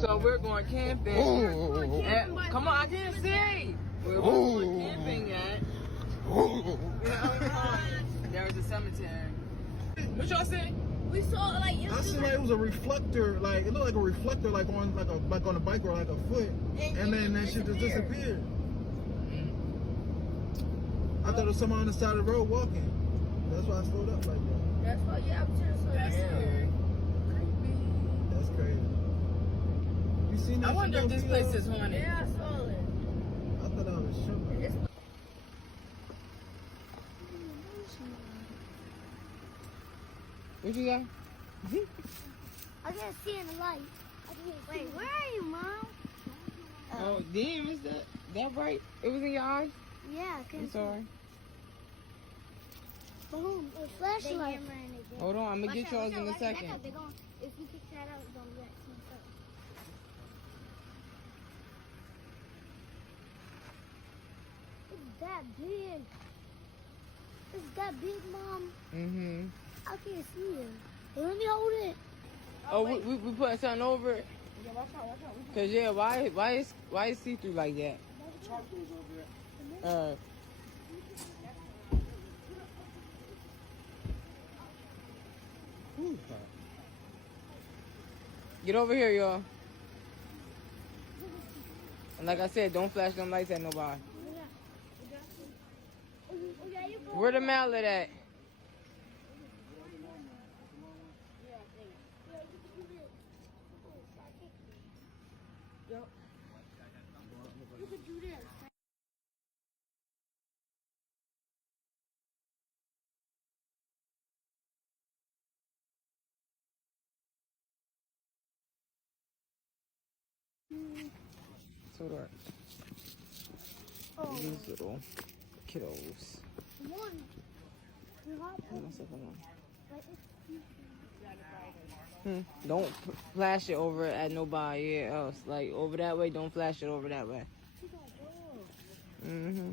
So we're going camping. Come on, I can't see. We're going camping at. There's a cemetery. What y'all say? We saw like I seen like it was a reflector, like it looked like a reflector, like on a bike or like a foot, and then that shit just disappeared. I thought it was someone on the side of the road walking. That's why I slowed up like that. That's why I was just like, That's crazy. You seen that? I wonder if this place is haunted. yeah, I saw it. I thought I was shook. What you got? I can't see in the light. Wait, where are you, Mom? Oh, damn, is that bright? It was in your eyes? Yeah, I I'm sorry. Boom, a flashlight. Hold on, I'm gonna get yours in a second. If we kick that out, it's gonna react to myself. It's that big. It's that big, Mom. Mm-hmm. I can't see it. Let me hold it. Oh, we putting something over it? Yeah, watch out. Cause yeah, why is see-through like that? Charcoal's over there. Get over here, y'all. And like I said, don't flash them lights at nobody. Where the mallet at? You could do this. So dark. Oh, These little kiddos. one. You hop Hold on a second. on. Don't flash it over at nobody else. Like over that way, don't flash it over that way. Mm-hmm.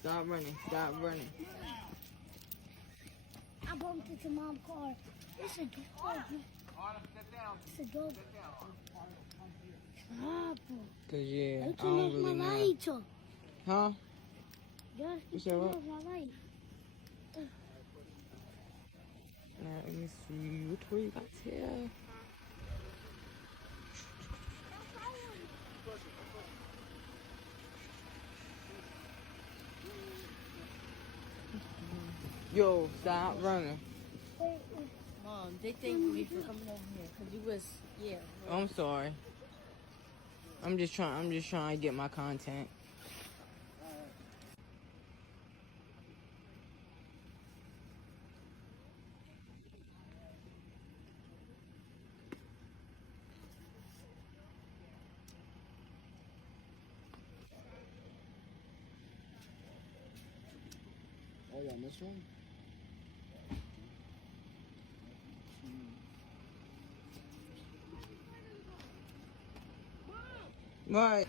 Stop running. Stop running. I bumped into Mom's car. It's a dog. It's a dog. Stop. Cause yeah, I You turn don't off really my know. light. Huh? Just You said turn what? off my light. Now let me see which way you got here. Yo, stop running. Mom, they thank me for coming over here because you was, yeah. I'm sorry. I'm just trying to get my content. Oh, yeah, this one? What?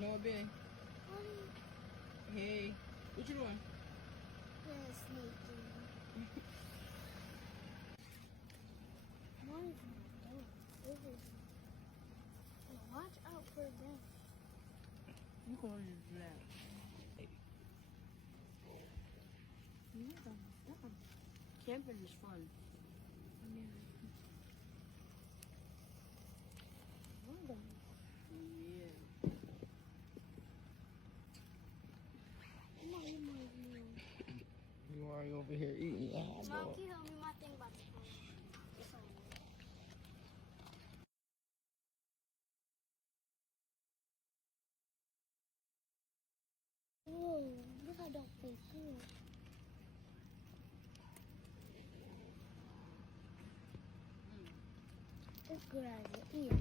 No, Benny. Hey, what you doing? Watch out for them. You going to do that? Camping is fun. Yeah. You already over here eating your hot Mom, dog. can you help me my thing about the phone? It's on. Whoa, look at that face too. It's good as it is.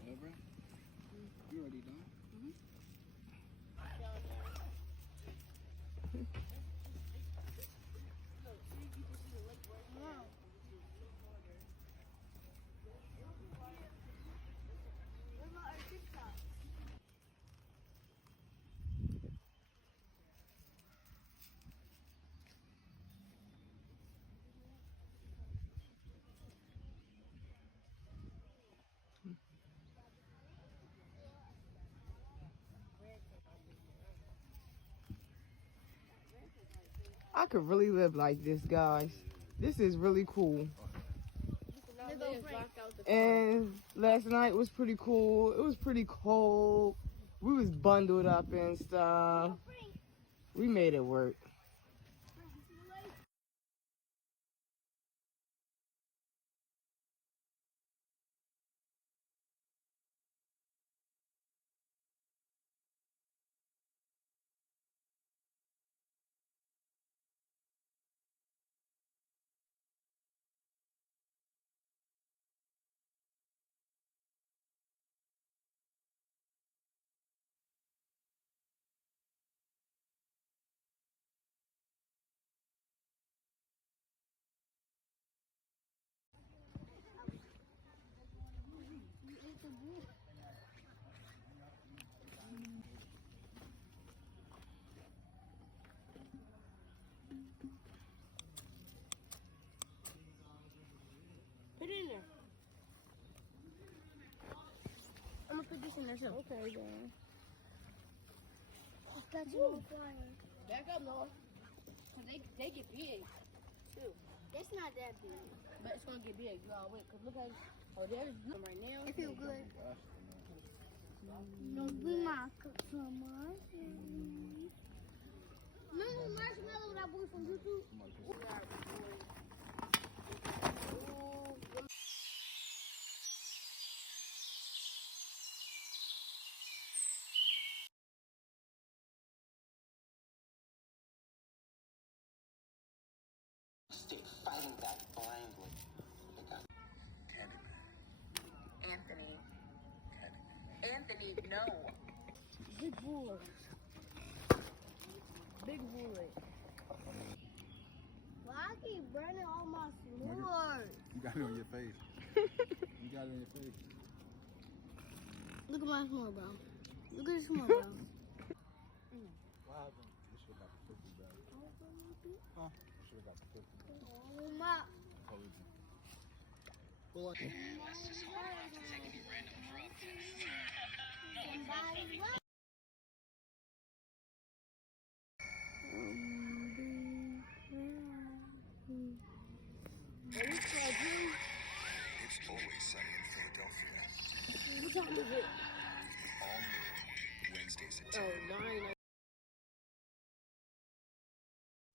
Whatever. You already done? Wow. I could really live like this, guys. This is really cool. And last night was pretty cool. It was pretty cold. We was bundled up and stuff. We made it work. Put it in there. I'm gonna put this in there too. Okay, then. It's got you on fire. Back up, Noah. They get big too. It's not that big. But it's gonna get big. You all wait, cause look at there's them right now. It feels good. Don't be my cook so much. Remember Marshmallow, that boy from YouTube? Stick fighting back blindly. Anthony, no. Big boy. Big boy. Why I keep burning all my s'mores? You got it on your face. You got it on your face. Look at my s'more, bro. Look at the s'more, bro. What happened? You should have got the 50 bag. Huh? You should have got the 50 bag. Oh, my. Told you. Pull up. It's always sunny in Philadelphia. What time is it? All new Wednesdays at 10. Oh, 9.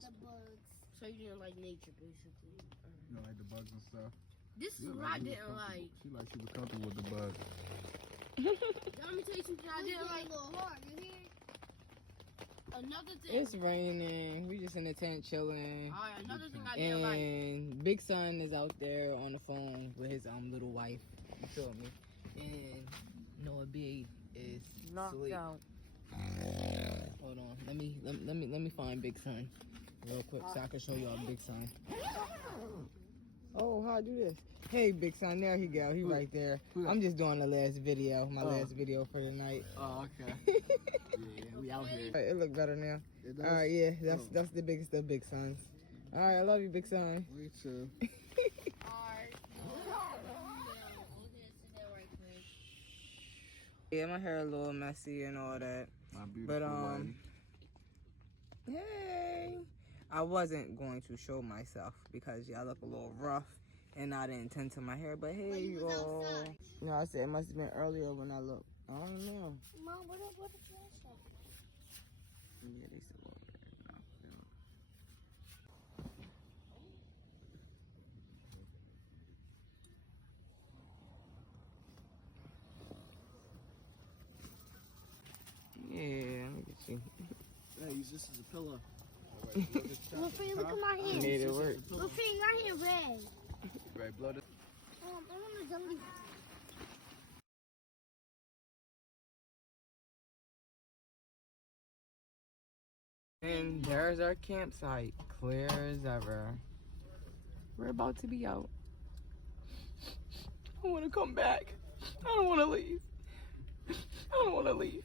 The bugs. So you didn't like nature, basically. You know, like the bugs and stuff. This is what I didn't like. She was comfortable with the bugs. Let me tell you something I didn't like. A little hard, you hear? Another thing. It's raining. We just in the tent chilling. Alright, another thing I didn't like. And Big Son is out there on the phone with his little wife. You feel me? And Noah B is Knocked asleep. out. Hold on. Let me find Big Son real quick so I can show y'all Big Son. Oh, how I do this? Hey, Big Son, there he go. He right there. I'm just doing the last video, my last video for the night. Oh, okay. Yeah, we out here. It look better now. It does? All right, yeah, that's the biggest of Big Sons. All right, I love you, Big Son. Me too. Yeah, my hair a little messy and all that. My beautiful But lady. hey, I wasn't going to show myself because y'all look a little rough and I didn't tend to my hair. But hey, y'all. No, I said it must have been earlier when I looked. I don't know. Mom, what the flashlight? Yeah, they still over there. No. Yeah, let me get you. Hey, use this as a pillow. Look, Free, look at my hand. Made it work. Look, Free, my hand red. Right, blow this. I want to delete. And there's our campsite, clear as ever. We're about to be out. I want to come back. I don't want to leave. I don't want to leave.